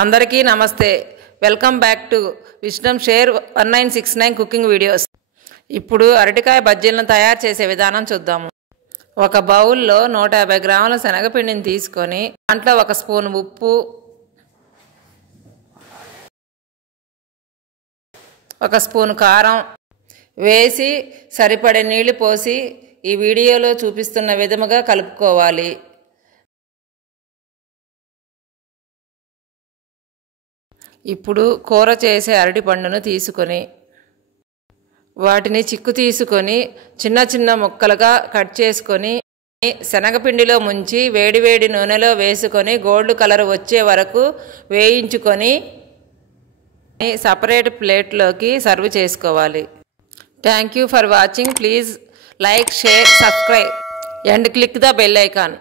అందరికీ నమస్తే. Welcome back to wisdom share 1969 cooking videos. ఇప్పుడు అరటికాయ బజ్జీలను తయారు చేసే విధానం చూద్దాము. ఒక బౌల్లో 150 గ్రాముల శనగపిండిని తీసుకొని దాంట్లో 1 స్పూన్ ఉప్పు, 1 స్పూన్ కారం వేసి సరిపడే నీళ్లు పోసి ఈ వీడియోలో చూపిస్తున్న విధముగా కలుపుకోవాలి. ఇప్పుడు కూర చేసే అరటిపండును తీసుకొని వాటిని చిక్కు తీసుకొని చిన్న చిన్న ముక్కలుగా కట్ చేసుకొని శనగపిండిలో ముంచి వేడివేడి నూనెలో వేసుకొని గోల్డ్ కలర్ వచ్చే వరకు వేయించుకొని సపరేట్ ప్లేట్లోకి సర్వ్ చేసుకోవాలి. Thank you for watching. Please like, share, subscribe and click the bell icon.